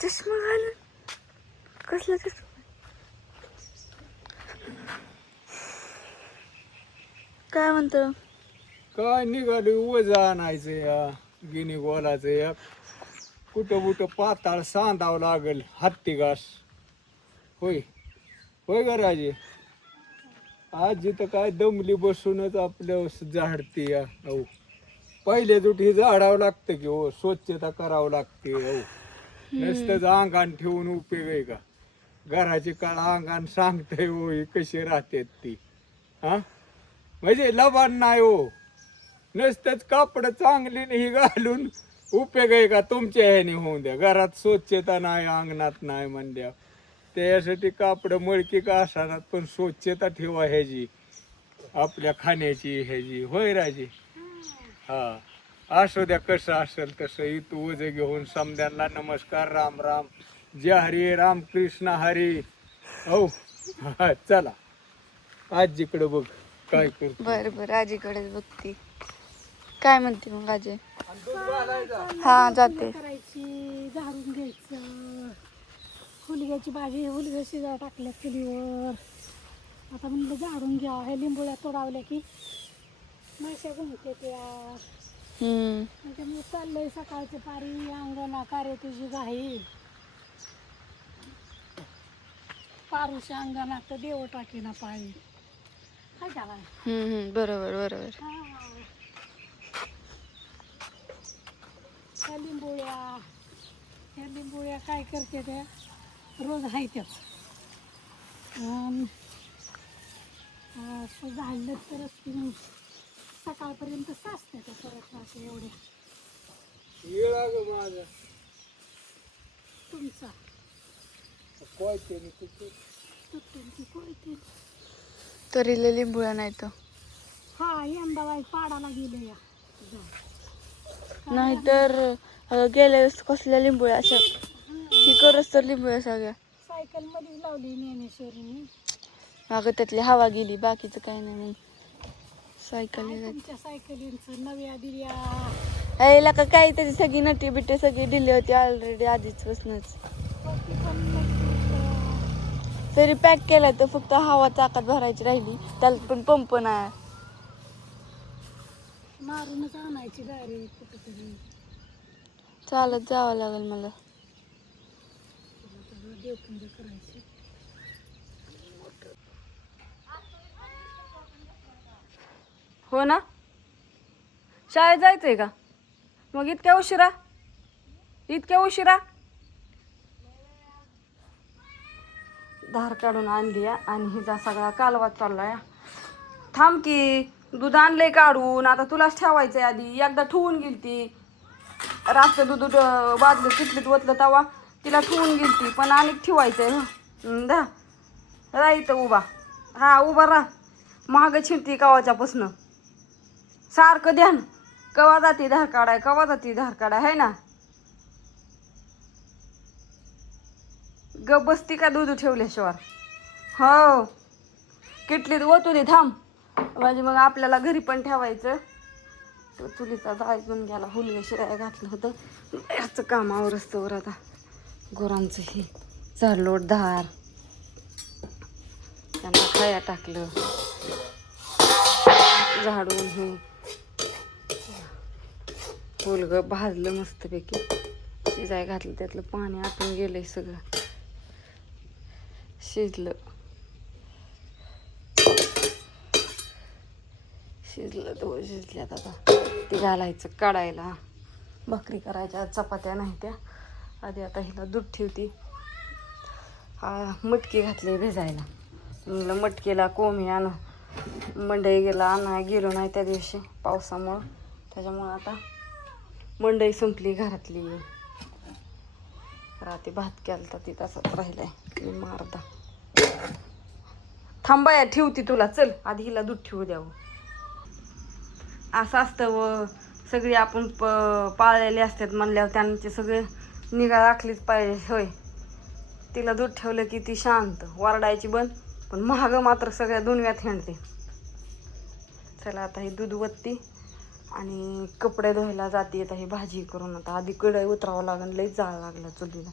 चष्मा घालून कसला चष्मा? काय म्हणतो? काय निघाली वज आणायचं या गिनी गोलाचं या कुठं कुठं पाताळ सांधावं लागल हत्ती घास. होय होय का राजे? आजी तर काय दमली बसूनच आपल्या झाडते या. हो पहिले जुटी झाडावं लागतं की हो, स्वच्छता करावं लागते हो. नुसतंच अंगण ठेवून उपयोग आहे का? घराची काळ अंगण सांगते हो ही कशी राहते ती. हा म्हणजे लबान नाही हो, नुसतंच कापड चांगली ही घालून उपयोग आहे का? तुमच्या ह्याने होऊन द्या, घरात स्वच्छता नाही अंगणात नाही म्हणल्या त्यासाठी कापड मळकी का असणार पण स्वच्छता ठेवा ह्याची आपल्या खाण्याची ह्याची. होय राजे? हा असू द्या कसं असेल तसं. इथं वज घेऊन समद्यांना नमस्कार, राम राम, जय हरी राम कृष्ण हरी. हो हा चला आजीकडे बघ काय करतो. बर बर आजीकडेच बघते. काय म्हणते मग आजी? हा जाते. करायची, झाडून घ्यायचं, हुलग्याची भाजी हुलग्या शिजा टाकल्या चुलीवर. आता म्हणलं झाडून घ्या. हे लिंबोळ्या तोडावल्या की माश्या घुमते त्या. त्याच्यामुळे चाललंय सकाळचं पारी अंगणा कार्य तुझी घाई पारुशा अंगणात तर देव टाकीना पाळी. काय झाला? बरोबर बरोबर. ह्या लिंबोळ्या काय करते त्या रोज हायत्याच. असं झालं तरच ती मग सकाळपर्यंत साचते त्या परत असं एवढ्या. येळा ग माझा तुमचा कोयते मी तिथे तुमची कोयती. तरी लय लिंबूया नाही तर हा यंदा बाई पाडाला गेले या. नाहीतर गेल्या वेळेस कसल्या लिंबूया अशा ही करच तर लिंबूया सगळ्या. सायकल मध्येच लावली ज्ञानेश्वरीने. अगं त्यातली हवा गेली बाकीचं काही नाही. मग सायकल तुमच्या सायकलींचं नव्या दिल्या यायला का काय त्याची सगळी नटी बिटे सगळी दिली होती ऑलरेडी आधीच पासूनच. तरी पॅक केला तर फक्त हवा चाकात भरायची राहिली, त्याला पण पंप नाही. मारूनच आणायची डायरेक्ट कुठेतरी. चालत जावं लागेल मला. देवपूजा करायची. हो ना, शाळेत जायचंय का मग? इतक्या उशिरा धार काढून आणली आणि हिचा सगळा कालवा चाललाय. थांब की, दूध आणलंय काढून, आता तुलाच ठेवायचंय. आधी एकदा ठेवून गेलती रात्र दूध बादलं किटलीत ओतलं तवा तिला ठेवून गेलती, पण आणि ठेवायचंय. दा राह इथं उभा. हा उभा राहा. महाग छिंती कवाच्यापासनं सारखं ध्यान. कवा जाती धार काढाय, कवा जाती धार काढाय, है ना? ग बसती का दूध ठेवल्याशिवाय? हो किटलीत ओतू दे थांब, म्हणजे मग आपल्याला घरी पण ठेवायचं. तो चुलीचा जाळून गेला, हुलग्या शिराया घातलं होतं. याचं कामावर असतं आता गुरांचं हे चारलोट धार त्यांना खाया टाकलं झाडून. हे हुलगं भाजलं मस्तपैकी, शिजाय घातलं, त्यातलं पाणी आटून गेलंय, सगळं शिजलं तर शिजल्यात. आता ते घालायचं काढायला. भाकरी करायच्या, चपात्या नाही त्या. आधी आता हिला दूध ठेवती. मटकी घातली भिजायला. म्हणलं मटकीला कोंबी आणू, मंडई गेलो नाही त्या दिवशी पावसामुळं. त्याच्यामुळं आता मंडई संपली घरातली. रात्री भात केला तर ती तसाच राहिलाय मी अर्धा. थांबाया ठेवती तुला, चल आधी हिला दूध ठेवू द्यावं. असं असतं व सगळी आपण पाळलेले असतात म्हणल्यावर त्यांची सगळे निगा राखलीच पाहिजे. होय, तिला दूध ठेवलं की ती शांत, वरडायची बंद, पण महाग मात्र सगळ्या दुनियात हिंडते. चला आता ही दूध वत्ती आणि कपडे धुवायला जाते आता ही भाजी करून. आता आधी कढई उतरावं लागेल, लईच जाळ लागला चुलीला.